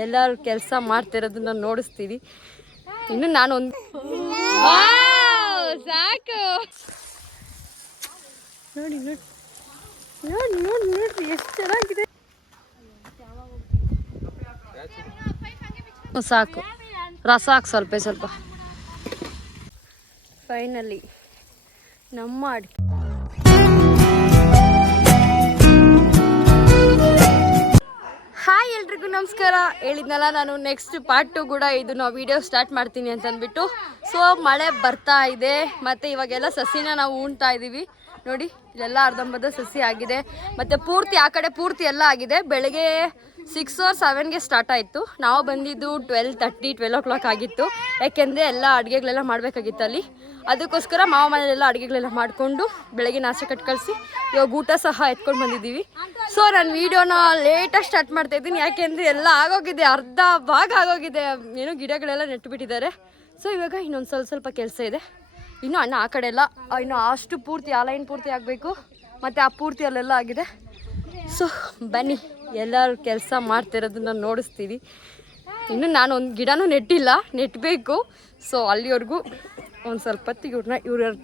ಎಲ್ಲರೂ ಕೆಲಸ ಮಾಡ್ತಿರೋದನ್ನ ನೋಡಿಸ್ತೀವಿ. ಇನ್ನು ನಾನೊಂದು ಸಾಕು ನೋಡಿ ನೋಡಿ ನೋಡಿ ನೋಡಿ ನೋಡ್ರಿ ಎಷ್ಟು ಚೆನ್ನಾಗಿದೆ. ಸಾಕು ರಸ ಹಾಕಿ ಸ್ವಲ್ಪ ಸ್ವಲ್ಪ. ಫೈನಲಿ ನಮ್ಮ ಅಡಿಕೆ. ಹಾಯ್ ಎಲ್ರಿಗೂ ನಮಸ್ಕಾರ. ಹೇಳಿದ್ನಲ್ಲ ನಾನು ನೆಕ್ಸ್ಟ್ ಪಾರ್ಟ್ 2 ಕೂಡ ಇದು ನಾವು ವಿಡಿಯೋ ಸ್ಟಾರ್ಟ್ ಮಾಡ್ತೀನಿ ಅಂತಂದ್ಬಿಟ್ಟು. ಸೊ ಮಳೆ ಬರ್ತಾ ಇದೆ ಮತ್ತು ಇವಾಗೆಲ್ಲ ಸಸಿನ ನಾವು ಉಣ್ತಾ ಇದ್ದೀವಿ. ನೋಡಿ ಇಲ್ಲೆಲ್ಲ ಅರ್ಧಂಬರ್ಧ ಸಸಿ ಆಗಿದೆ ಮತ್ತು ಪೂರ್ತಿ ಆ ಕಡೆ ಪೂರ್ತಿ ಎಲ್ಲ ಆಗಿದೆ. ಬೆಳಗ್ಗೆ 6 or 7ಗೆ ಸ್ಟಾರ್ಟ್ ಆಯಿತು. ನಾವು ಬಂದಿದ್ದು 12 o'clock ಆಗಿತ್ತು. ಯಾಕೆಂದರೆ ಎಲ್ಲ ಅಡುಗೆಗಳೆಲ್ಲ ಮಾಡಬೇಕಾಗಿತ್ತು ಅಲ್ಲಿ. ಅದಕ್ಕೋಸ್ಕರ ಮಾವ ಮನೆಯಲ್ಲೆಲ್ಲ ಅಡುಗೆಗಳೆಲ್ಲ ಮಾಡಿಕೊಂಡು ಬೆಳಗ್ಗೆ ನಾಷ್ಟ ಕಟ್ ಕಳಿಸಿ ಇವಾಗ ಊಟ ಸಹ ಎತ್ಕೊಂಡು ಬಂದಿದ್ದೀವಿ. ಸೊ ನಾನು ವೀಡಿಯೋನ ಲೇಟಾಗಿ ಸ್ಟಾರ್ಟ್ ಮಾಡ್ತಾಯಿದ್ದೀನಿ. ಯಾಕೆಂದರೆ ಎಲ್ಲ ಆಗೋಗಿದೆ, ಅರ್ಧ ಭಾಗ ಆಗೋಗಿದೆ. ಏನೋ ಗಿಡಗಳೆಲ್ಲ ನೆಟ್ಟುಬಿಟ್ಟಿದ್ದಾರೆ. ಸೊ ಇವಾಗ ಇನ್ನೊಂದು ಸ್ವಲ್ಪ ಕೆಲಸ ಇದೆ. ಇನ್ನು ಅಣ್ಣ ಆ ಕಡೆ ಎಲ್ಲ ಇನ್ನು ಅಷ್ಟು ಪೂರ್ತಿ ಆ ಲೈನ್ ಪೂರ್ತಿ ಆಗಬೇಕು ಮತ್ತು ಆ ಪೂರ್ತಿ ಅಲ್ಲೆಲ್ಲ ಆಗಿದೆ. ಸೊ ಬನ್ನಿ ಎಲ್ಲರೂ ಕೆಲಸ ಮಾಡ್ತಿರೋದನ್ನ ನೋಡಿಸ್ತೀವಿ. ಇನ್ನು ನಾನೊಂದು ಗಿಡನೂ ನೆಟ್ಟಿಲ್ಲ, ನೆಟ್ಟಬೇಕು. ಸೊ ಅಲ್ಲಿವರೆಗೂ ಒಂದು ಸ್ವಲ್ಪ ಹೊತ್ತಿಗೆ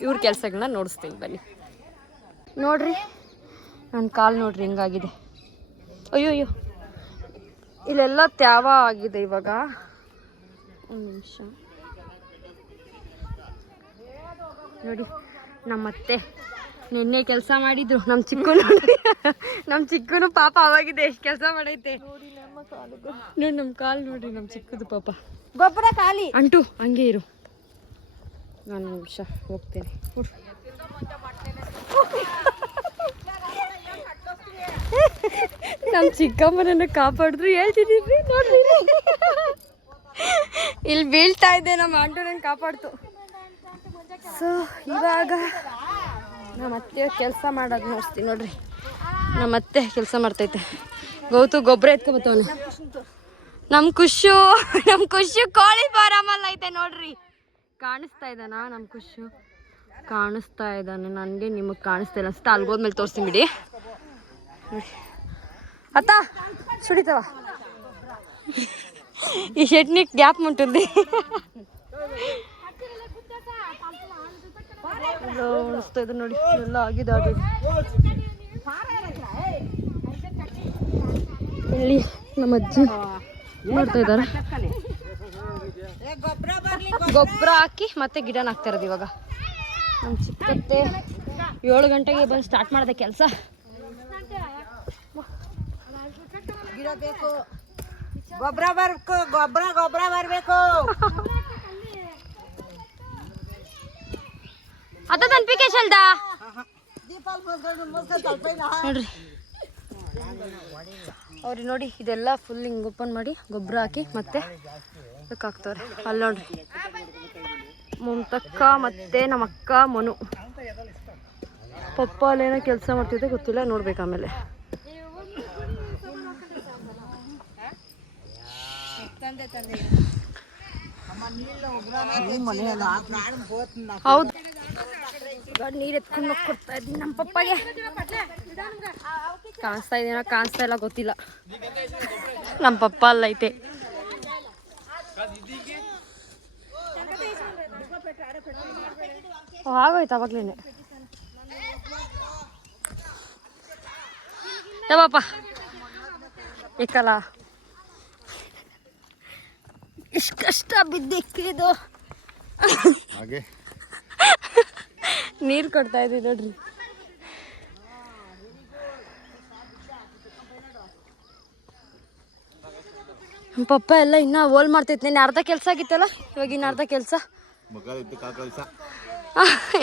ಇವ್ರ ಕೆಲಸಗಳನ್ನ ನೋಡಿಸ್ತೀನಿ ಬನ್ನಿ. ನೋಡ್ರಿ ನನ್ನ ಕಾಲು ನೋಡ್ರಿ ಹೆಂಗಾಗಿದೆ. ಅಯ್ಯೋ ಅಯ್ಯೋ ಇಲ್ಲೆಲ್ಲ ತ್ಯಾವ ಆಗಿದೆ. ಇವಾಗ ಒಂದು ನಿಮಿಷ ನೋಡಿ, ನಮ್ಮತ್ತೆ ನಿನ್ನೆ ಕೆಲಸ ಮಾಡಿದ್ರು. ನಮ್ಮ ಚಿಕ್ಕು ನೋಡಿ, ನಮ್ಮ ಚಿಕ್ಕನು ಪಾಪ ಅವಾಗಿದೆ ಎಷ್ಟು ಕೆಲಸ ಮಾಡೈತೆ ನೋಡಿ. ನಮ್ಮ ಕಾಲು ನೋಡ್ರಿ, ನಮ್ಮ ಚಿಕ್ಕದು ಪಾಪ. ಗೊಬ್ಬರ ಖಾಲಿ ಅಂಟು ಹಂಗೆ ಇರು, ನಾನು ನಿಮಿಷ ಹೋಗ್ತೇನೆ. ನಮ್ಮ ಚಿಕ್ಕಮ್ಮನನ್ನು ಕಾಪಾಡಿದ್ರು ಹೇಳ್ತಿದ್ದೀವಿ ನೋಡ್ರಿ. ಇಲ್ಲಿ ಬೀಳ್ತಾ ಇದ್ದೆ, ನಮ್ಮ ಅಂಟು ನನ್ನ ಕಾಪಾಡ್ತು. ಸೊ ಇವಾಗ ನಮ್ಮತ್ತೆ ಕೆಲಸ ಮಾಡೋದು ನೋಡ್ತೀನಿ ನೋಡ್ರಿ. ನಮ್ಮತ್ತೆ ಕೆಲಸ ಮಾಡ್ತೈತೆ. ಗೌತು ಗೊಬ್ಬರ ಎತ್ಕೊಬತ್ತವನು. ನಮ್ಮ ಖುಷು ಕೋಳಿ ಫಾರಮಲ್ಲ ಐತೆ ನೋಡ್ರಿ. ಕಾಣಿಸ್ತಾ ಇದ್ದಾನ? ನಮ್ಮ ಖುಷು ಕಾಣಿಸ್ತಾ ಇದ್ದಾನೆ. ನನಗೆ ನಿಮಗೆ ಕಾಣಿಸ್ತಾ ಇಲ್ಲ ಅನ್ಸುತ್ತಾ. ಅಲ್ಗೋದ್ಮೇಲೆ ತೋರಿಸ್ತೀನಿ ಬಿಡಿ. ನೋಡಿ ಅತ್ತ ಸುಡಿತವ ಈ ಚಟ್ನಿ ಗ್ಯಾಪ್ ಮುಂಟುಂದಿ ಅನಿಸ್ತಾ ಇದೆ ನೋಡಿ. ಎಲ್ಲ ಆಗಿದೆ ಇಲ್ಲಿ ನಮ್ಮ ಅಜ್ಜಿ ಮಾಡ್ತಾ ಇದ್ದಾರೆ. ಗೊಬ್ಬರ ಹಾಕಿ ಮತ್ತೆ ಗಿಡನ ಹಾಕ್ತಾ ಇರೋದು ಇವಾಗ. ನಮ್ಮ ಚಿಕ್ಕತ್ತೆ 7 ಗಂಟೆಗೆ ಬಂದು ಸ್ಟಾರ್ಟ್ ಮಾಡಿದೆ ಕೆಲಸ. ಗಿಡ ಬೇಕು, ಗೊಬ್ಬರ ಬರಬೇಕು, ಗೊಬ್ಬರ ಬರಬೇಕು. ಅದ ತನ್ಪಿಕೇಶಲ್ದ ನೋಡ್ರಿ. ಅವ್ರಿ ನೋಡಿ ಇದೆಲ್ಲ ಫುಲ್ ಹಿಂಗೆ ಓಪನ್ ಮಾಡಿ ಗೊಬ್ಬರ ಹಾಕಿ ಮತ್ತೆ ಇದಕ್ಕೆ ಹಾಕ್ತವ್ರೆ. ಅಲ್ಲಿ ನೋಡ್ರಿ ಮುಮ್ತಕ್ಕ ಮತ್ತೆ ನಮ್ಮ ಅಕ್ಕ ಮನು ಪಪ್ಪ ಅಲ್ಲೇನೋ ಕೆಲಸ ಮಾಡ್ತಿದ್ದೆ ಗೊತ್ತಿಲ್ಲ, ನೋಡ್ಬೇಕು ಆಮೇಲೆ. ಹೌದು ನೀರು ಎತ್ಕೊಂಡು ಹೋಗಿ ಕೊಡ್ತಾ ಇದ್ದೀನಿ ನಮ್ಮ ಪಪ್ಪಗೆ. ಕಾಣಿಸ್ತಾ ಇದೆಯೋ ಕಾಣಿಸ್ತಾ ಇಲ್ಲ ಗೊತ್ತಿಲ್ಲ. ನಮ್ಮ ಪಪ್ಪ ಅಲ್ಲೈತೆ. ಆಗೋಯ್ತು ಅವಾಗ್ಲೇನೆ. ಯಾವಪ್ಪ ಏಕಲ್ಲ ಇಷ್ಟು ಕಷ್ಟ ಬಿದ್ದಿಕ್ಕಿದು. ನೀರು ಕೊಡ್ತಾ ಇದ್ದೀವಿ ನೋಡ್ರಿ. ನಮ್ಮ ಪಪ್ಪ ಎಲ್ಲ ಇನ್ನ ಹೋಲ್ ಮಾಡ್ತೈತೆ. ನೆನ್ನೆ ಅರ್ಧ ಕೆಲಸ ಆಗಿತ್ತಲ್ಲ, ಇವಾಗ ಇನ್ನು ಅರ್ಧ ಕೆಲಸ.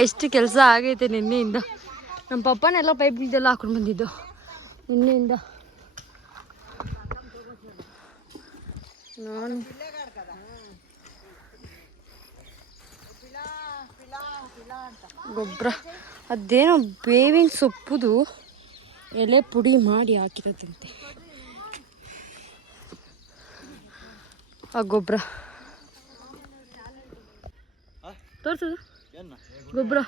ಎಷ್ಟು ಕೆಲಸ ಆಗೈತೆ ನಿನ್ನೆಯಿಂದ. ನಮ್ಮ ಪಪ್ಪನೆಲ್ಲ ಪೈಪ್ ಇದೆಲ್ಲ ಹಾಕೊಂಡು ಬಂದಿದ್ದು ನಿನ್ನೆಯಿಂದ. ನಾನು ಗೊಬ್ಬರ ಅದೇನೋ ಬೇವಿನ ಸೊಪ್ಪುದು ಎಲೆ ಪುಡಿ ಮಾಡಿ ಹಾಕಿರೋದಂತೆ ಆ ಗೊಬ್ಬರ. ತೋರ್ಸೋದು ಗೊಬ್ಬರ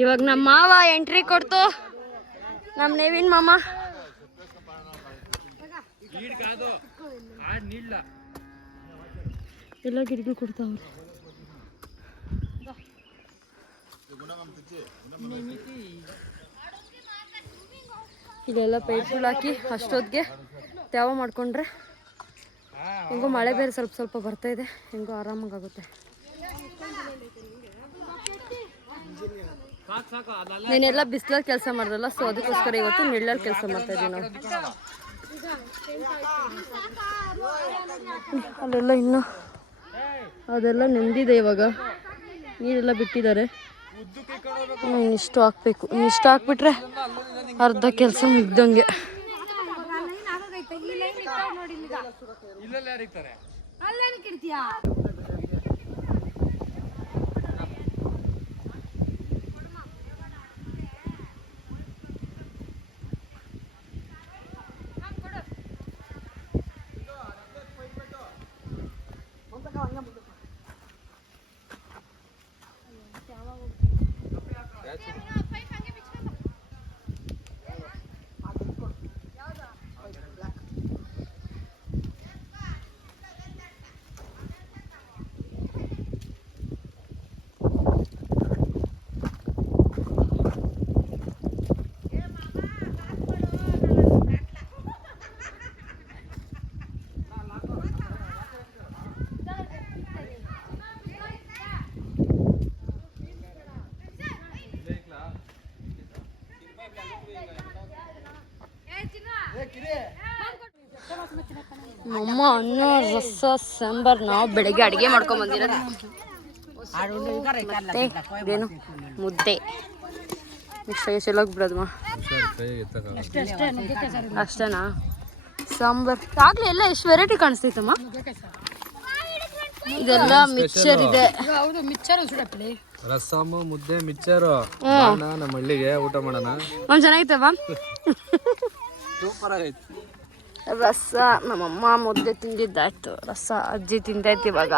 ಇವಾಗ ನಮ್ಮ ಮಾವ ಎಂಟ್ರಿ ಕೊಡ್ತು, ನಮ್ಮ ನೇವಿನ್ ಮಾಮ. ಎಲ್ಲ ಗಿಡಗಳು ಕೊಡ್ತಾವ್ರೆ. ಇಲ್ಲೆಲ್ಲ ಪೈಪ್ಗಳು ಹಾಕಿ ಅಷ್ಟೊತ್ತಿಗೆ ತ್ಯಾವ ಮಾಡ್ಕೊಂಡ್ರೆ ಹೆಂಗೋ ಮಳೆ ಬೇರೆ ಸ್ವಲ್ಪ ಸ್ವಲ್ಪ ಬರ್ತಾ ಇದೆ, ಹೆಂಗೋ ಆರಾಮಾಗುತ್ತೆ. ನೀನೆಲ್ಲ ಬಿಸಿಲಲ್ಲಿ ಕೆಲಸ ಮಾಡಿದ್ರಲ್ಲ, ಸೊ ಅದಕ್ಕೋಸ್ಕರ ಇವತ್ತು ನೆಳ್ಳಲ್ಲಿ ಕೆಲಸ ಮಾಡ್ತಾ ಇದ್ದೀವಿ ನಾವು. ಅಲ್ಲೆಲ್ಲ ಇನ್ನು ಅದೆಲ್ಲ ನೆಂದಿದೆ, ಇವಾಗ ನೀರೆಲ್ಲ ಬಿಟ್ಟಿದ್ದಾರೆ. ಇನ್ನಿಷ್ಟು ಹಾಕ್ಬೇಕು, ಇನ್ನಿಷ್ಟು ಹಾಕ್ಬಿಟ್ರೆ ಅರ್ಧ ಕೆಲಸ ಮುಗ್ದಂಗೆ. ನಮ್ಮ ಅನ್ನ ರಸ ಸಾಂಬಾರ್ ನಾವು ಬೆಳಗ್ಗೆ ಅಡುಗೆ ಮಾಡ್ಕೊಂಡ್ ಬಂದಿರೋದು. ಮತ್ತೆ ಇದೇನು ಮುದ್ದೆ ಬಿಡೋದಮ್ಮ, ಅಷ್ಟೇನಾ? ಸಾಂಬಾರ್ ಆಗ್ಲೇ ಎಲ್ಲ ಎಷ್ಟು ವೆರೈಟಿ ಕಾಣಿಸ್ತೈತಮ್ಮ. ಇದೆಲ್ಲ ಮಿಕ್ಸರ್ ಇದೆ, ರಸಮ್ ಮುದ್ದೆ ಮಿಕ್ಸರ್. ನಮ್ಮ ಹಳ್ಳಿಗೆ ಊಟ ಮಾಡೋಣ. ಒಂದ್ ಚೆನ್ನಾಗಿತ್ತವ. ಸೂಪರ್ ಆಗೈತಿ. ರಸ ನಮ್ಮಮ್ಮ ಮುದ್ದೆ ತಿಂದಿದ್ದಾಯ್ತು, ರಸ ಅಜ್ಜಿ ತಿಂದಾಯ್ತು. ಇವಾಗ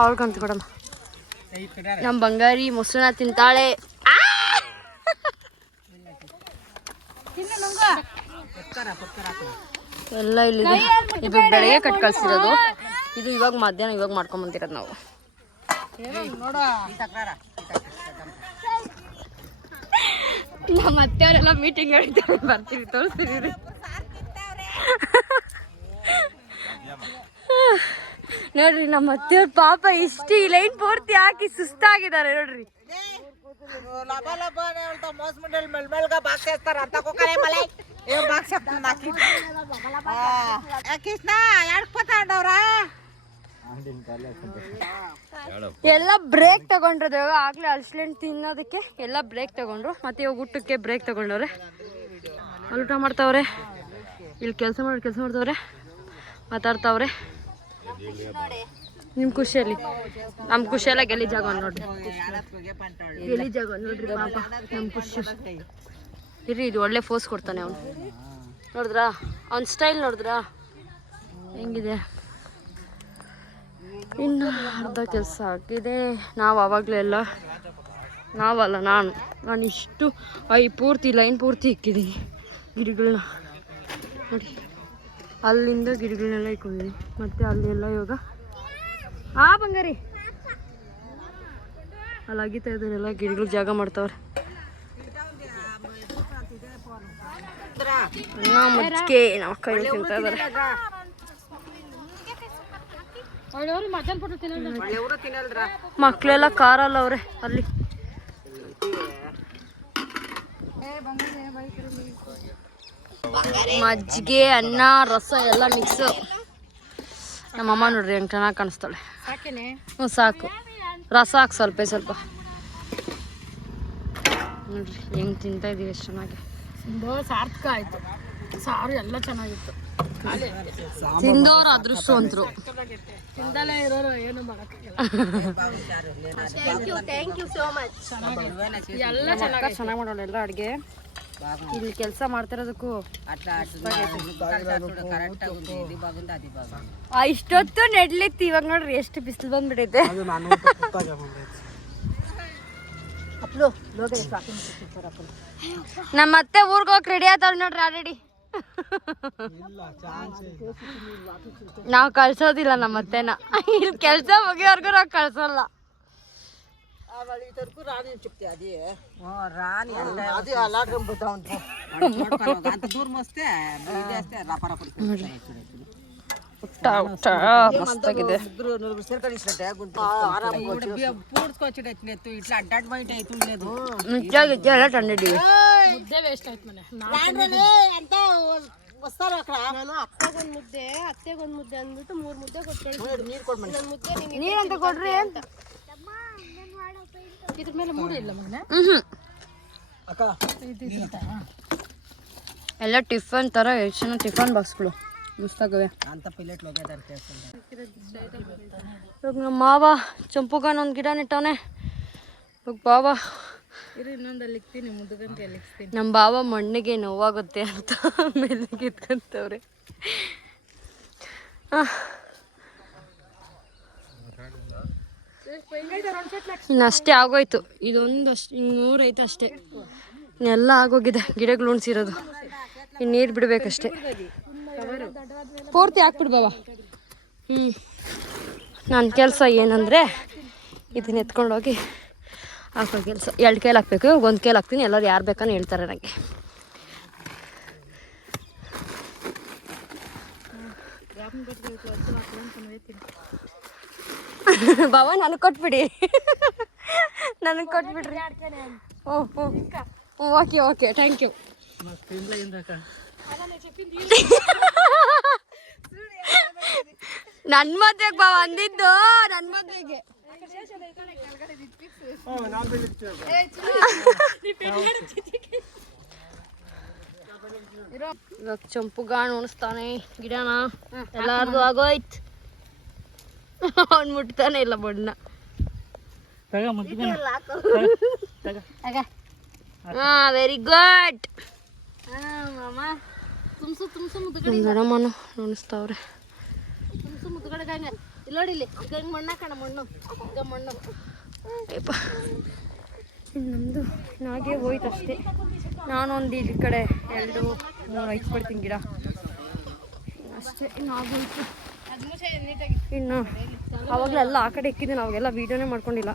ಅವ್ರಿಗಂತ ಕೊಡಮ್ಮ. ನಮ್ಮ ಬಂಗಾರಿ ಮೊಸರನ್ನ ತಿಂತಾಳೆ. ಎಲ್ಲ ಇಲ್ಲಿದೆ. ಇದು ಬೆಳಗ್ಗೆ ಕಟ್ ಕಳ್ಸಿರೋದು, ಇದು ಇವಾಗ ಮಧ್ಯಾಹ್ನ ಇವಾಗ ಮಾಡ್ಕೊಂಡ್ ಬಂದಿರೋದು ನಾವು. ನಮ್ಮ ಅತ್ತೆಯವರೆಲ್ಲ ಮೀಟಿಂಗ್ ನಡೀತಾರೆ, ಬರ್ತೀವಿ, ತೋರಿಸ್ತೀವಿ. ನೋಡ್ರಿ ನಮ್ಮ ಅತ್ತೆಯವ್ರ ಪಾಪ ಇಷ್ಟು ಈ ಲೈನ್ ಪೂರ್ತಿ ಹಾಕಿ ಸುಸ್ತಾಗಿದ್ದಾರೆ ನೋಡ್ರಿ. ಎಲ್ಲ ಬ್ರೇಕ್ ತಗೊಂಡ್ರದು. ಇವಾಗ ಆಗ್ಲೇ ಅಲ್ಸ್ಲೆಂಟ್ ತಿನ್ನೋದಕ್ಕೆ ಎಲ್ಲ ಬ್ರೇಕ್ ತಗೊಂಡ್ರು. ಮತ್ತೆ ಇವಾಗ ಊಟಕ್ಕೆ ಬ್ರೇಕ್ ತಗೊಂಡವ್ರೆ. ಅಲ್ಲಿ ಊಟ ಮಾಡ್ತಾವ್ರೆ, ಇಲ್ಲಿ ಕೆಲಸ ಮಾಡ್ತವ್ರೆ, ಮಾತಾಡ್ತಾವ್ರೆ. ನಿಮ್ ಖುಷಿಯಲ್ಲಿ ನಮ್ ಖುಷಿಯೆಲ್ಲ ಗಲೀಜಾಗ ನೋಡ್ರಿ, ಗಲೀಜಾಗ ನೋಡ್ರಿ ಪಾಪ ನಮ್ ಖುಷಿ. ಇರ್ರಿ, ಇದು ಒಳ್ಳೆ ಫೋಸ್ ಕೊಡ್ತಾನೆ ಅವನು. ನೋಡಿದ್ರಾ ಅವ್ನ ಸ್ಟೈಲ್? ನೋಡಿದ್ರಾ ಹೆಂಗಿದೆ? ಇನ್ನು ಅರ್ಧ ಕೆಲಸ ಆಗಿದೆ. ನಾವು ಆವಾಗಲೆಲ್ಲ ನಾನು ಇಷ್ಟು ಪೂರ್ತಿ ಲೈನ್ ಪೂರ್ತಿ ಇಕ್ಕಿದ್ದೀನಿ ಗಿಡಗಳನ್ನ ನೋಡಿ. ಅಲ್ಲಿಂದ ಗಿಡಗಳನ್ನೆಲ್ಲ ಇಕ್ಕೊಂಡಿದ್ದೀನಿ. ಮತ್ತು ಅಲ್ಲೆಲ್ಲ ಇವಾಗ ಬಂಗಾರಿ ಅಲ್ಲಿ ಅಗಿತಾ ಇದ್ದಾರೆಲ್ಲ ಗಿಡಗಳು ಜಾಗ ಮಾಡ್ತಾವ್ರೆ. ಮಜ್ಜಿಗೆ ನಮ್ಮ ಅಕ್ಕ ತಿಂತಾ ಇದ್ದಾರೆ. ಮಕ್ಕಳೆಲ್ಲ ಕಾರಲ್ಲ ಅವ್ರೆ ಅಲ್ಲಿ. ಮಜ್ಜಿಗೆ, ಅನ್ನ, ರಸ ಎಲ್ಲ ಮಿಕ್ಸ್. ನಮ್ಮಮ್ಮ ನೋಡ್ರಿ ಹೆಂಗೆ ಚೆನ್ನಾಗಿ ಕಾಣಿಸ್ತಾಳೆ. ಹ್ಞೂ ಸಾಕು, ರಸ ಹಾಕಿ ಸ್ವಲ್ಪ ಸ್ವಲ್ಪ ನೋಡ್ರಿ ಹೆಂಗೆ ತಿಂತಾ ಇದೀವಿ. ಎಷ್ಟು ಚೆನ್ನಾಗಿ ಸಾರ್ಥಕ ಆಯ್ತು. ಸಾರು ಎಲ್ಲ ಚೆನ್ನಾಗಿತ್ತು. ತಿಂದವ್ರು ಅದೃಷ್ಟವಂತರು. ತಿಂದಲೇ ಇರೋರು ಏನು ಮಾಡೋಕ್ಕಾಗಲ್ಲ. Thank you so much. ಎಲ್ಲ ಚೆನ್ನಾಗಿ ಮಾಡೋಣ ಎಲ್ಲ ಅಡುಗೆ. ಇಲ್ಲಿ ಕೆಲಸ ಮಾಡ್ತಿರೋದಕ್ಕೂ ಇಷ್ಟೊತ್ತು ನೆಡ್ಲಿತ್ತು. ಇವಾಗ ನೋಡ್ರಿ ಎಷ್ಟು ಬಿಸಿಲು ಬಂದ್ಬಿಟ್ಟೈತೆ. ನಮ್ಮ ಅತ್ತೆ ಊರ್ಗೆ ಹೋಗಿ ರೆಡಿ ಆತಾಳ ನೋಡ್ರಿ ಆಲ್ರೆಡಿ. ನಾವು ಕಳ್ಸೋದಿಲ್ಲ ನಮ್ಮ ಅತ್ತೆನ. ಇಲ್ಲಿ ಕೆಲಸ ಮುಗಿಯೋರ್ಗು ನಾವು ಕಳ್ಸಲ್ಲ. ಮಸ್ತಾಗಿದೆ. ಎಲ್ಲ ತಂದಿದ್ದೀವಿ. ಅತ್ತೆಗೊಂದು ಮುದ್ದೆ ಅಂದ್ಬಿಟ್ಟು 3 ಮುದ್ದೆ ಕೊಟ್ಟು ನೀರಂತ ಕೊಡ್ರಿ ಅಂತ. ಇದ್ರ ಮೇಲೆ 3 ಇಲ್ಲ ಮಗನ. ಎಲ್ಲ ಟಿಫನ್ ತರ ಎಷ್ಟು ಜನ ಟಿಫನ್ ಬಾಕ್ಸ್ಗಳು ಮಸ್ತಾಗವೆ. ಇವಾಗ ನಮ್ಮ ಮಾವ ಚಂಪುಗಾನ ಒಂದು ಗಿಡ ನೆಟ್ಟವನೆ. ಇವಾಗ ಬಾವ ನಮ್ಮ ಬಾವ ಮಣ್ಣಿಗೆ ನೋವಾಗುತ್ತೆ ಅಂತ ಮೇಲೆ ಕಿತ್ಕೊಂತವ್ರೆ. ಇನ್ನಷ್ಟೇ ಆಗೋಯ್ತು. ಇದೊಂದು ಅಷ್ಟು 100 ಐತೆ ಅಷ್ಟೇ. ಇನ್ನೆಲ್ಲ ಆಗೋಗಿದೆ. ಗಿಡಗಳು ಉಣ್ಸಿರೋದು. ಇನ್ನು ನೀರು ಬಿಡಬೇಕಷ್ಟೇ. ಪೂರ್ತಿ ಹಾಕ್ಬಿಡು ಬಾವ. ನನ್ನ ಕೆಲಸ ಏನಂದರೆ ಇದನ್ನ ಎತ್ಕೊಂಡೋಗಿ ಹಾಕೋ ಕೆಲಸ. 2 ಕೈಲಿ ಹಾಕ್ಬೇಕು. 1 ಕೈಲಿ ಹಾಕ್ತೀನಿ. ಎಲ್ಲರೂ ಯಾರು ಬೇಕಂತ ಹೇಳ್ತಾರೆ ನನಗೆ. ಬಾವ ನನಗೆ ಕೊಟ್ಬಿಡಿ. ನನಗೆ ಕೊಟ್ಬಿಡ್ರಿ. Okay okay thank you. ನನ್ನ ಮದ್ವೆಗೆ ಬಾವ ಅಂದಿದ್ದು. ನನ್ನ ಮದ್ವೆಗೆ ಇವಾಗ ಚಂಪುಗಾಣ ಉಣಿಸ್ತಾನೆ ಗಿಡನ. ಎಲ್ಲಾರ್ದು ಆಗೋಯ್ತು. ಅವ್ನು ಮುಟ್ತಾನೆ ಇಲ್ಲ ಬಣ್ಣ. Very good. ದೊಡ್ಡಮ್ಮನು ಉಣಿಸ್ತಾವ್ರೆ. ನಮ್ಮದು ನಾಗೆ ಹೋಯ್ತು ಅಷ್ಟೇ. ನಾನೊಂದು ಈ ಕಡೆ 2 3 ಹಚ್ಕೊಡ್ತೀನಿ ಗಿಡ ಅಷ್ಟೇ. ಇನ್ನು ಆಗೋಯ್ತು. ಇನ್ನು ಅವಾಗಲೆಲ್ಲ ಆ ಕಡೆ ಇಕ್ಕಿದ್ದೀನಿ. ಅವಾಗೆಲ್ಲ ವೀಡಿಯೋನೇ ಮಾಡ್ಕೊಂಡಿಲ್ಲ.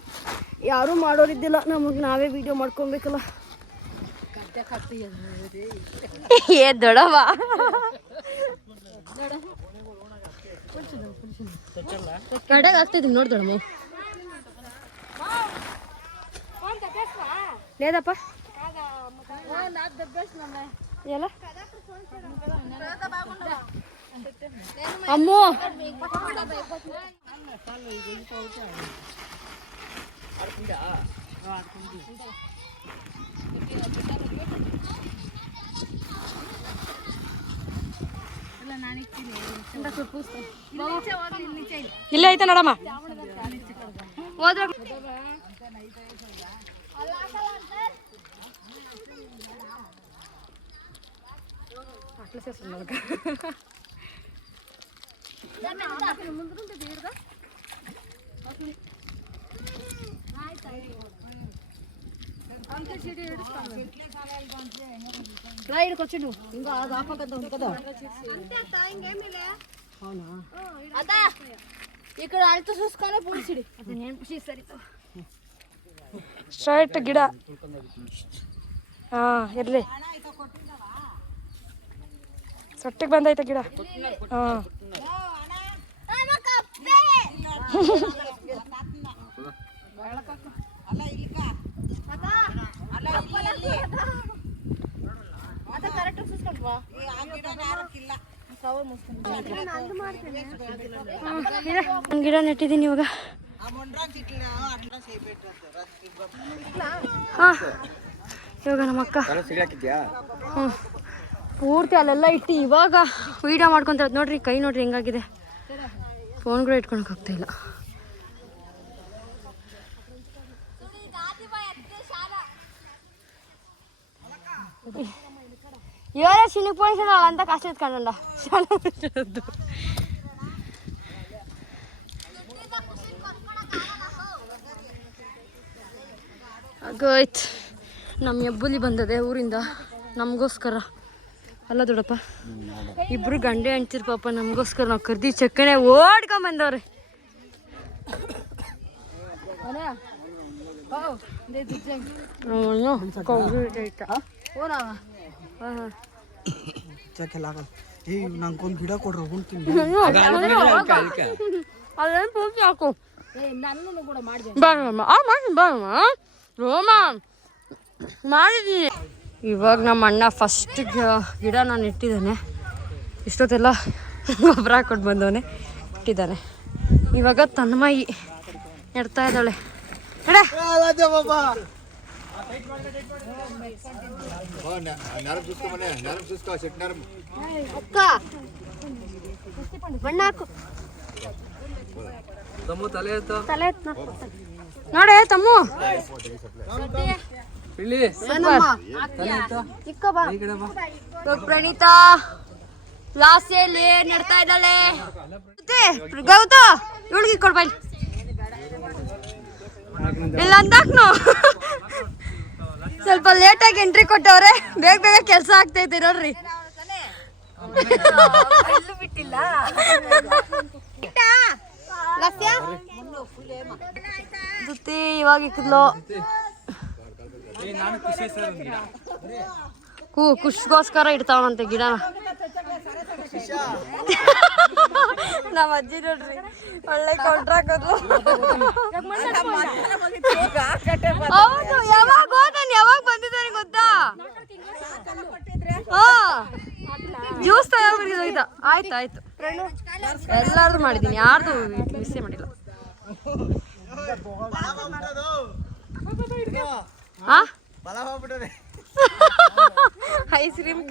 ಯಾರೂ ಮಾಡೋರಿದ್ದಿಲ್ಲ. ನಮಗೆ ನಾವೇ ವೀಡಿಯೋ ಮಾಡ್ಕೊಬೇಕಲ್ಲ. ಏ ದೊಡವ ಕಡೆಗೆ ಆಗ್ತಿದ್ದೀನಿ ನೋಡಿ ದೊಡಮ್ಮ. లేదప్ప ఎలా అమ్మో ಇಲ್ಲ ಐತೆ ನೋಡಮ್ಮ ಹೋದ್ರ ఇక్కడికొచ్చిండు ఇంకా అది ఆపకంత ఉంది కదా అదా ఇక్కడ అడితో చూసుకొని పుడిసిడి అది నేను పుడిసరి ಸ್ಟ್ರೈಟ್ ಗಿಡ ಇರ್ಲಿ ಸೊಟ್ಟಿಗೆ ಬಂದೈತೆ ಗಿಡ ಗಿಡ ನೆಟ್ಟಿದ್ದೀನಿ ಇವಾಗ. ಇವಾಗ ನಮ್ಮ ಅಕ್ಕ ಪೂರ್ತಿ ಅಲ್ಲೆಲ್ಲ ಇಟ್ಟು ಇವಾಗ ವೀಡಿಯೋ ಮಾಡ್ಕೊಂತ ನೋಡ್ರಿ. ಕೈ ನೋಡ್ರಿ ಹೆಂಗಾಗಿದೆ. ಫೋನ್ಗಳು ಇಟ್ಕೊಳಕ್ ಆಗ್ತಾ ಇಲ್ಲ. ಇವರೇ ಚಿನ್ನಕ್ಕೆ ಪೋಣಿಸಲ್ಲ ಅಂತ ಕಷ್ಟ ಎತ್ಕೊಂಡ ಆಗೋಯ್ತು. ನಮ್ಮ ಹೆಬ್ಬುಲಿ ಬಂದದೆ ಊರಿಂದ ನಮಗೋಸ್ಕರ. ಅಲ್ಲ ದೊಡ್ಡಪ್ಪ, ಇಬ್ರು ಗಂಡೆ ಹೆಣ್ತಿರ್ ಪಾಪ ನಮಗೋಸ್ಕರ ನಾವು ಕರ್ದಿ ಚಕ್ಕನೆ ಓಡ್ಕೊಂಬಂದವ್ರೆ. ನಂಗೊಂದು ಗಿಡ ಕೊಡ್ರಿ ಹೋಗ್ತೀನಿ. ಅದೇನು ಪೂರ್ತಿ ಹಾಕು. ಮಾಡಿದ್ದೀನಿ. ಇವಾಗ ನಮ್ಮ ಅಣ್ಣ ಫಸ್ಟ್ ಗಿಡ ನಾನು ಇಟ್ಟಿದ್ದಾನೆ. ಇಷ್ಟೊತ್ತೆಲ್ಲ ಗೊಬ್ಬರ ಹಾಕೊಂಡು ಬಂದವನೆ ಇಟ್ಟಿದ್ದಾನೆ. ಇವಾಗ ತನ್ಮಯಿ ನೆಡ್ತಾ ಇದ್ದಾಳೆ. ನೋಡೆ ತಮ್ಮು ಪ್ರಣೀತಾ ಲಾಸ್ಯಲ್ಲಿ ನಡ್ತಾ ಇದ್ದಾಳೆ. ಗೌತ ಇವಳಿಗೆ ಕೊಡ್ಬಾಯ್ ಇಲ್ಲ ಅಂದಾಕ್ನು. ಸ್ವಲ್ಪ ಲೇಟಾಗಿ ಎಂಟ್ರಿ ಕೊಟ್ಟವ್ರೆ, ಬೇಗ ಬೇಗ ಕೆಲಸ ಆಗ್ತೈತೆ ನೋಡ್ರಿ. ಜೊತೆ ಇವಾಗ ಇಕ್ಕಿದ್ಲು ಖುಷಿಗೋಸ್ಕರ ಇಡ್ತಾವನಂತೆ ಗಿಡನ. ನಮ್ಮ ಅಜ್ಜಿ ನೋಡ್ರಿ ಒಳ್ಳೆ ಕೊಂಡ್ರಾಕೋದ್ಲು. ಹೌದು, ಯಾವಾಗ ಯಾವಾಗ ಬಂದಿದ್ದಾನೆ ಗೊತ್ತಾ? ಜ್ಯೂಸ್ ತಗೋಬಿಟ್ಟಿದ್ದ. ಆಯ್ತು ಆಯ್ತು, ಎಲ್ಲಾರ್ದು ಮಾಡಿದ್ದೀನಿ, ಯಾರ್ದು ಮಿಸ್ಸೇ ಮಾಡಿಲ್ಲ. ಐಸ್ ಕ್ರೀಮ್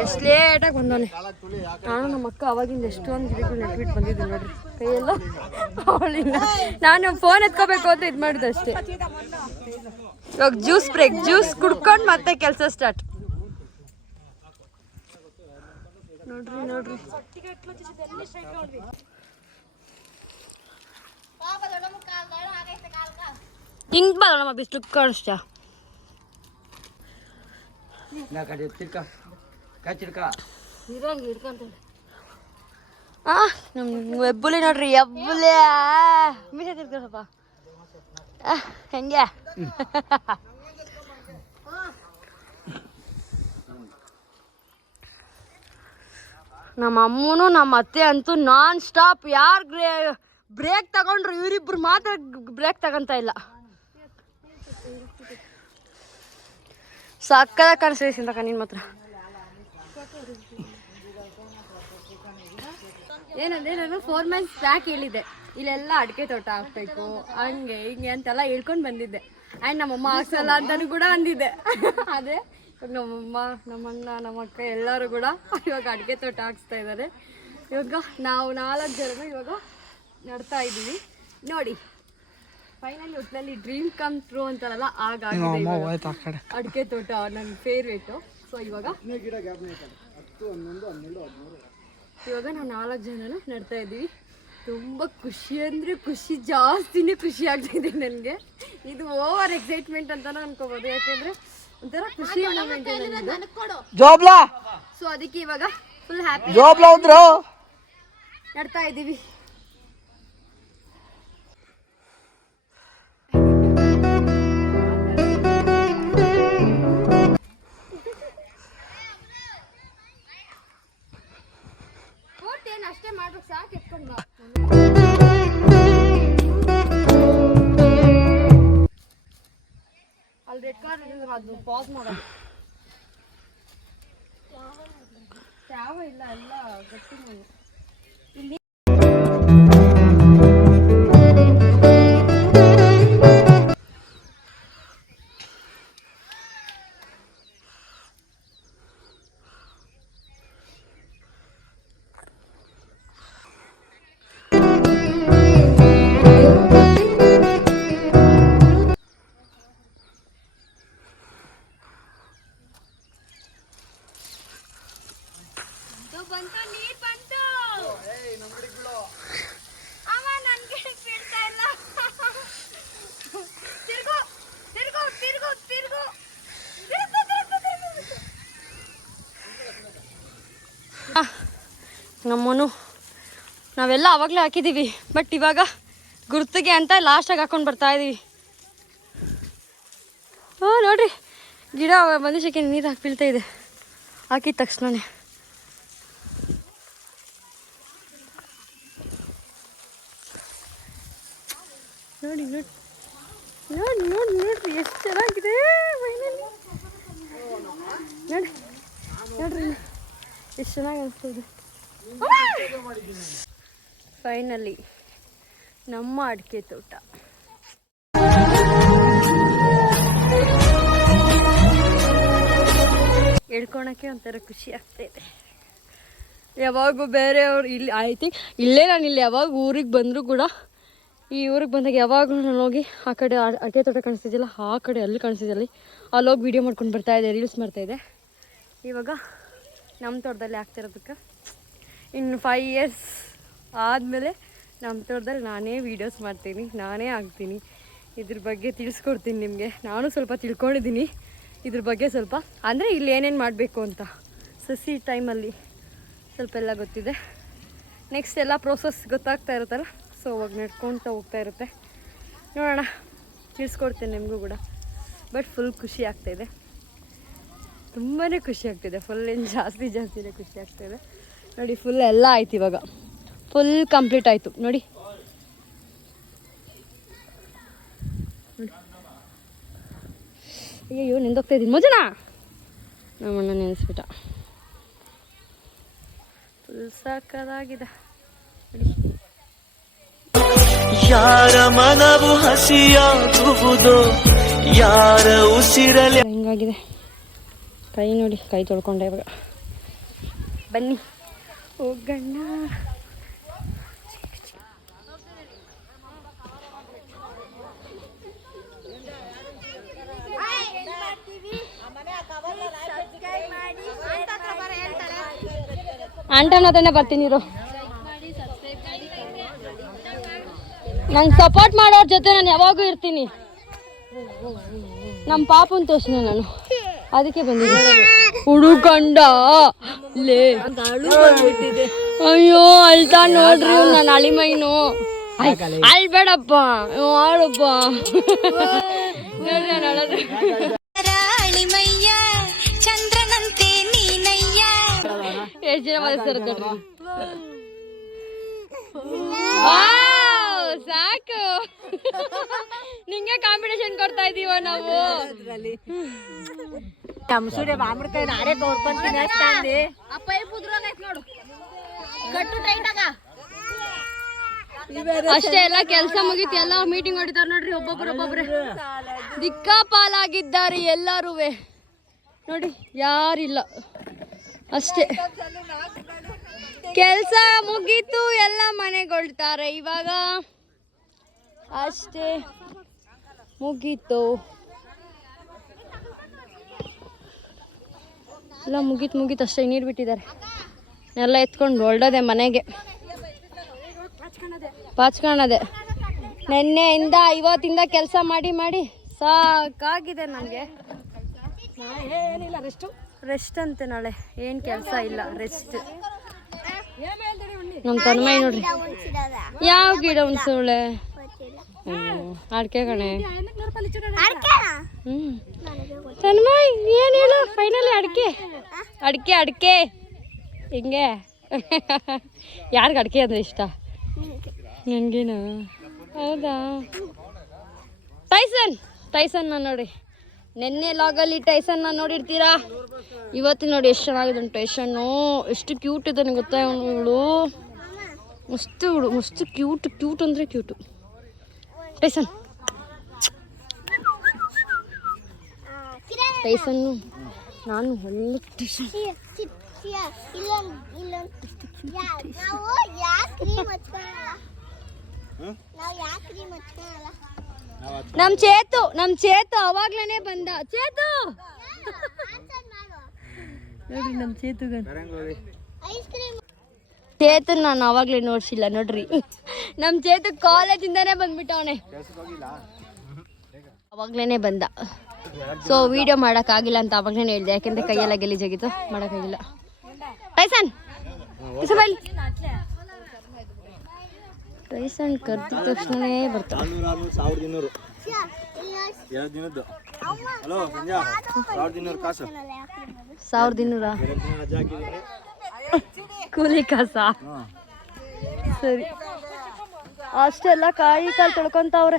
ಎಷ್ಟು ಲೇಟಾಗಿ ಬಂದವನೆ. ನಾನು ನಮ್ಮ ಅಕ್ಕ ಅವಾಗಿಂದ ಎಷ್ಟೊಂದು ಗಿಡಗಳು ನೆಟ್ಬಿಟ್ಟು ಬಂದಿದ್ದೀನಿ ನೋಡ್ರಿ ಕೈಯೆಲ್ಲ. ಅವಳಿಲ್ಲ, ನಾನು ಫೋನ್ ಎತ್ಕೋಬೇಕು ಅಂತ ಇದು ಮಾಡಿದೆ ಅಷ್ಟೇ. ಇವಾಗ ಜ್ಯೂಸ್ ಬ್ರೇಕ್, ಜ್ಯೂಸ್ ಕುಡ್ಕೊಂಡು ಮತ್ತೆ ಕೆಲಸ ಸ್ಟಾರ್ಟ್. ನೋಡ್ರಿ ನೋಡ್ರಿ ಹಿಂಗ್ ಬರೋಣ ಬಿಸ್ಲು ಕಳಿಸ್ತ. ನಮ್ಮ ಹೆಬ್ಬುಲಿ ನೋಡ್ರಿ, ಹೆಬ್ಬುಲಿ ಮೀಸ ತಿರ್ಕಪ್ಪ ಹೆಂಗೆ. ನಮ್ಮ ಅಮ್ಮನು ನಮ್ಮ ಅತ್ತೆ ಅಂತೂ ನಾನ್ ಸ್ಟಾಪ್. ಯಾರು ಬ್ರೇಕ್ ತಗೊಂಡ್ರು ಇವರಿಬ್ರು ಮಾತ್ರ ಬ್ರೇಕ್ ತಗೊಂತ ಇಲ್ಲ. ಸಕ್ಕದ ಕಾಣಿಸ್ತಾ ನಿನ್ ಮಾತ್ರ. ಏನಂದ್ರೆ ನಾನು 4 ಮಂತ್ಸ್ ಬ್ಯಾಕ್ ಹೇಳಿದ್ದೆ ಇಲ್ಲೆಲ್ಲ ಅಡಿಕೆ ತೋಟ ಹಾಕ್ಬೇಕು ಹಂಗೆ ಹಿಂಗೆ ಅಂತೆಲ್ಲ ಹೇಳ್ಕೊಂಡು ಬಂದಿದ್ದೆ. ಆ್ಯಂಡ್ ನಮ್ಮಮ್ಮ ಹಾಕ್ಸಲ್ಲ ಅಂತಾನು ಕೂಡ ಅಂದಿದ್ದೆ. ಅದೇ ನಮ್ಮಮ್ಮ ನಮ್ಮಣ್ಣ ನಮ್ಮ ಅಕ್ಕ ಎಲ್ಲರೂ ಕೂಡ ಇವಾಗ ಅಡಿಕೆ ತೋಟ ಹಾಕ್ಸ್ತಾ ಇದ್ದಾರೆ. ಇವಾಗ ನಾವು 4 ಜನ ಇವಾಗ ನಡ್ತಾ ಇದ್ದೀವಿ ನೋಡಿ. ಫೈನಲಿ ಒಟ್ಟಿನಲ್ಲಿ ಡ್ರೀಮ್ ಕಮ್ ಟ್ರೂ ಅಂತಾರಲ್ಲ ಆಗಾಗಿದೆ ಅಡಿಕೆ ತೋಟ ನನ್ನ ಫೇವ್ರೇಟು. ಸೊ ಇವಾಗ ನಾವು 4 ಜನನು ನಡ್ತಾ ಇದ್ದೀವಿ. ತುಂಬ ಖುಷಿ ಅಂದರೆ ಖುಷಿ, ಜಾಸ್ತಿನೇ ಖುಷಿ ಆಗ್ತಿದೆ ನನಗೆ. ಇದು ಓವರ್ ಎಕ್ಸೈಟ್ಮೆಂಟ್ ಅಂತಾನೆ ಅನ್ಕೋಬೋದು, ಯಾಕೆಂದರೆ ಒಂಥರ ಖುಷಿ ಮೂಮೆಂಟ್. ಸೊ ಅದಕ್ಕೆ ಇವಾಗ ಫುಲ್ ಹ್ಯಾಪಿ ನಡ್ತಾ ಇದ್ದೀವಿ. ಅಷ್ಟೇ ಮಾಡ್ಬೇಕು, ಸಾಕು ಎತ್ಕೊಂಡು ಬಾ. ಅಲ್ಲಿ ರೆಡ್ ಕಾರ್ ಅದು ಪಾಸ್ ಮಾಡೋದು ಯಾವ ಇಲ್ಲ, ಎಲ್ಲ ಗಟ್ಟಿ ಇಲ್ಲಿ. ಬಂತು ನೀರ್ ಬಂತು. ಅಮ್ಮ ನನ್ ಗಿಡಕ್ಕೆ ಬೀಳ್ತಾ ಇಲ್ಲ. ತಿರ್ಗು ತಿರ್ಗು ತಿರ್ಗು ತಿರ್ಗು ನಮ್ಮನು ನಾವೆಲ್ಲ ಆವಾಗಲೇ ಹಾಕಿದ್ದೀವಿ, ಬಟ್ ಇವಾಗ ಗುರ್ತಿಗೆ ಅಂತ ಲಾಸ್ಟಾಗಿ ಹಾಕೊಂಡು ಬರ್ತಾ ಇದ್ದೀವಿ. ಹಾಂ ನೋಡ್ರಿ, ಗಿಡ ಬಂದಿದ್ದಕ್ಕೆ ನೀರು ಹಾಕಿ ಬೀಳ್ತಾ ಇದೆ ಹಾಕಿದ ತಕ್ಷಣನೇ. ನೋಡಿ ನೋಡಿ ನೋಡಿ ನೋಡಿ ನೋಡ್ರಿ ಎಷ್ಟು ಚೆನ್ನಾಗಿದೆ. ಫೈನಲಿ ನೋಡಿ ನೋಡ್ರಿ ಎಷ್ಟು ಚೆನ್ನಾಗಿ ಅನಿಸ್ತಾ ಇದೆ. ಫೈನಲಿ ನಮ್ಮ ಅಡಿಕೆ ತೋಟ. ಹೇಳ್ಕೊಳಕ್ಕೆ ಒಂಥರ ಖುಷಿ ಆಗ್ತಾಯಿದೆ. ಯಾವಾಗೂ ಬೇರೆಯವ್ರು ಇಲ್ಲಿ ಐ ಥಿಂಕ್ ಇಲ್ಲೇ ನಾನು ಇಲ್ಲಿ ಯಾವಾಗ ಊರಿಗೆ ಬಂದರೂ ಕೂಡ ಈ ಊರಿಗೆ ಬಂದಾಗ ಯಾವಾಗಲೂ ನಾನು ಹೋಗಿ ಆ ಕಡೆ ಅಡಿಕೆ ತೋಟ ಕಾಣಿಸ್ತಿದ್ದಿಲ್ಲ, ಆ ಕಡೆ ಅಲ್ಲಿ ಕಾಣಿಸ್ತಿದ್ದಲ್ಲಿ ಅಲ್ಲೋಗಿ ವೀಡಿಯೋ ಮಾಡ್ಕೊಂಡು ಬರ್ತಾಯಿದ್ದೆ, ರೀಲ್ಸ್ ಮಾಡ್ತಾಯಿದ್ದೆ. ಇವಾಗ ನಮ್ಮ ತೋಟದಲ್ಲಿ ಆಗ್ತಿರೋದಕ್ಕೆ ಇನ್ನು 5 years ಆದಮೇಲೆ ನಮ್ಮ ತೋಟದಲ್ಲಿ ನಾನೇ ವೀಡಿಯೋಸ್ ಮಾಡ್ತೀನಿ, ನಾನೇ ಹಾಕ್ತೀನಿ, ಇದ್ರ ಬಗ್ಗೆ ತಿಳಿಸ್ಕೊಡ್ತೀನಿ ನಿಮಗೆ. ನಾನು ಸ್ವಲ್ಪ ತಿಳ್ಕೊಂಡಿದ್ದೀನಿ ಇದ್ರ ಬಗ್ಗೆ ಸ್ವಲ್ಪ, ಅಂದರೆ ಇಲ್ಲಿ ಏನೇನು ಮಾಡಬೇಕು ಅಂತ ಸಸಿ ಟೈಮಲ್ಲಿ ಸ್ವಲ್ಪ ಎಲ್ಲ ಗೊತ್ತಿದೆ. ನೆಕ್ಸ್ಟ್ ಎಲ್ಲ ಪ್ರೋಸೆಸ್ ಗೊತ್ತಾಗ್ತಾ ಇರುತ್ತಲ್ಲ, ಸೊ ಅವಾಗ ನಡ್ಕೊತ ಹೋಗ್ತಾ ಇರುತ್ತೆ. ನೋಡೋಣ, ತಿಳಿಸ್ಕೊಡ್ತೀನಿ ನಿಮಗೂ ಕೂಡ. ಬಟ್ ಫುಲ್ ಖುಷಿ ಆಗ್ತಾಯಿದೆ, ತುಂಬಾ ಖುಷಿ ಆಗ್ತಿದೆ. ಫುಲ್ ಏನು ಜಾಸ್ತಿನೇ ಖುಷಿ ಆಗ್ತಾಯಿದೆ. ನೋಡಿ ಫುಲ್ ಎಲ್ಲ ಆಯ್ತು, ಇವಾಗ ಫುಲ್ ಕಂಪ್ಲೀಟ್ ಆಯಿತು ನೋಡಿ. ಅಯ್ಯೋ ನೆಂದೋಗ್ತಾ ಇದ್ದೀನಿ ಮೋಜನ, ನಮ್ಮಣ್ಣ ನೆನೆಸ್ಬಿಟ್ಟ. ಫುಲ್ ಸಾಕಾಗಿದೆ. ಯಾರ ಮನವು ಹಸಿಯಾಗುವುದೋ ಯಾರ ಉಸಿರಲಿ. ಹಿಂಗಾಗಿದೆ ಕೈ ನೋಡಿ, ಕೈ ತೊಳ್ಕೊಂಡೆ. ಇವಾಗ ಬನ್ನಿ ಹೋಗಣ್ಣ. ಆಂಟನದನ್ನೇ ಬರ್ತೀನಿ ಇರು. ನಂಗೆ ಸಪೋರ್ಟ್ ಮಾಡೋರ ಜೊತೆ ನಾನು ಯಾವಾಗೂ ಇರ್ತೀನಿ. ನಮ್ಮ ಪಾಪನ್ ತೋರ್ಸಿನ ನಾನು, ಅದಕ್ಕೆ ಬಂದಿದ್ದೆ. ಹುಡುಗಂಡ ಲೇ, ಅಯ್ಯೋ ಅಳ್ತಾ ನೋಡ್ರಿ ನಾನು ಅಳಿಮೈನು. ಅಳ್ಬೇಡಪ್ಪ ಆಡಪ್ಪ ನೋಡ್ರಿ ನಾನು ಅಳೋದು. ಚಂದ್ರನಂತೆ ನೀನಯ್ಯ ಎಷ್ಟು ಜನ ಮನಸ್ಸರ ನೋಡ್ರಿ. ಸಾಕು, ನಿಂಗೆ ಕಾಂಪಿಟೇಷನ್ ಕೊಡ್ತಾ ಇದೀವ ನಾವು. ಅಷ್ಟೇ ಎಲ್ಲ ಕೆಲಸ ಮುಗಿತು, ಎಲ್ಲ ಮೀಟಿಂಗ್ ಹೊಡಿತಾರ ನೋಡ್ರಿ. ಒಬ್ಬೊಬ್ರೆ ದಿಕ್ಕಾಪಾಲಾಗಿದ್ದಾರೆ ಎಲ್ಲರೂ ನೋಡಿ, ಯಾರಿಲ್ಲ. ಅಷ್ಟೇ ಕೆಲಸ ಮುಗೀತು, ಎಲ್ಲ ಮನೆಗೊಳ್ತಾರೆ ಇವಾಗ. ಅಷ್ಟೇ ಮುಗೀತು, ಎಲ್ಲ ಮುಗೀತು ಅಷ್ಟೇ. ನೀರು ಬಿಟ್ಟಿದ್ದಾರೆ, ಎಲ್ಲ ಎತ್ಕೊಂಡು ಹೊರಡೋದೆ ಮನೆಗೆ. ಪಾಚ್ಕೊಳದೆ ನೆನ್ನೆಯಿಂದ ಇವತ್ತಿಂದ ಕೆಲಸ ಮಾಡಿ ಸಾಕಾಗಿದೆ ನನಗೆ. ರೆಸ್ಟ್ ಅಂತೆ, ನಾಳೆ ಏನು ಕೆಲಸ ಇಲ್ಲ, ರೆಸ್ಟ್. ನಮ್ಮ ತನ್ಮೈ ನೋಡ್ರಿ, ಯಾವ ಗಿಡ ಉಣ್ಸೋಳೆ? ಅಡಿಕೆ ಕಣೆ. ತನ್ಮೈ ಏನು ಹೇಳು ಫೈನಲಿ? ಅಡಿಕೆ ಹಿಂಗೆ. ಯಾರಿಗೆ ಅಡಿಕೆ ಅಂದರೆ ಇಷ್ಟ? ನನಗೇನಾ? ಹೌದಾ? ಟೈಸನ್ ನೋಡಿ, ನೆನ್ನೆ ಲಾಗಲ್ಲಿ ಟೈಸನ್ನ ನೋಡಿರ್ತೀರಾ. ಇವತ್ತು ನೋಡಿ ಎಷ್ಟು ಚೆನ್ನಾಗಿದೆ ಟೈಸನ್ನು, ಎಷ್ಟು ಕ್ಯೂಟ್ ಇದ್ದಾನೆ ಗೊತ್ತಾ ಇವಳು. ಮಸ್ತು ಕ್ಯೂಟ್ ಅಂದರೆ ಕ್ಯೂಟು ಟೈಸನ್ನು. ನಾನು ಒಳ್ಳೆ ಟೈಸನ್. ನಮ್ ಚೇತು ಅವಾಗ್ಲೇನೆ ಬಂದ. ಚೇತು ನೋಡ್ರಿ, ನಮ್ ಚೇತು ಚೇತನ್ ನಾನು ಅವಾಗಲೇ ನೋಡ್ಸಿಲ್ಲ ನೋಡ್ರಿ. ನಮ್ಮ ಚೇತು ಕಾಲೇಜಿಂದಾನೇ ಬಂದ್ಬಿಟ್ಟವನೆ, ಅವಾಗ್ಲೇ ಬಂದ. ಸೊ ವಿಡಿಯೋ ಮಾಡೋಕ್ಕಾಗಿಲ್ಲ ಅಂತ ಅವಾಗಲೇ ಹೇಳಿದೆ, ಯಾಕೆಂದರೆ ಕೈಯೆಲ್ಲ ಗಲೀಜಾಗಿತ್ತು, ಮಾಡೋಕ್ಕಾಗಿಲ್ಲ. ಟೈಸನ್ ಟೈಸನ್ ಕರ್ದಿದ ತಕ್ಷಣನೇ ಬರ್ತಾನೆ. 1200 ಕೂಲಿ ಕಾಸ. ಸರಿ, ಅಷ್ಟೆಲ್ಲ ಕಾಯಿ ಕಾಲು ತೊಳ್ಕೊಂತವ್ರೆ.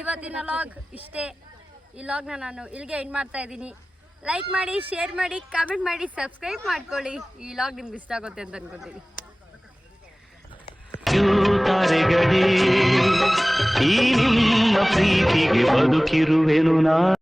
ಇವತ್ತಿನ ಲಾಗ್ ಇಷ್ಟೇ. ಈ ಲಾಗ್ನ ನಾನು ಇಲ್ಲಿಗೆ ಎಂಡ್ ಮಾಡ್ತಾ ಇದ್ದೀನಿ. ಲೈಕ್ ಮಾಡಿ, ಶೇರ್ ಮಾಡಿ, ಕಾಮೆಂಟ್ ಮಾಡಿ, ಸಬ್ಸ್ಕ್ರೈಬ್ ಮಾಡ್ಕೊಳ್ಳಿ. ಈ ಲಾಗ್ ನಿಮ್ಗೆ ಇಷ್ಟ ಆಗುತ್ತೆ ಅಂತ ಅನ್ಕೋತೀನಿ. ತಾರೆಗಳೇ, ಈ ನಿಮ್ಮ ಪ್ರೀತಿಗೆ ಬದುಕಿರುವೆನು ನಾ.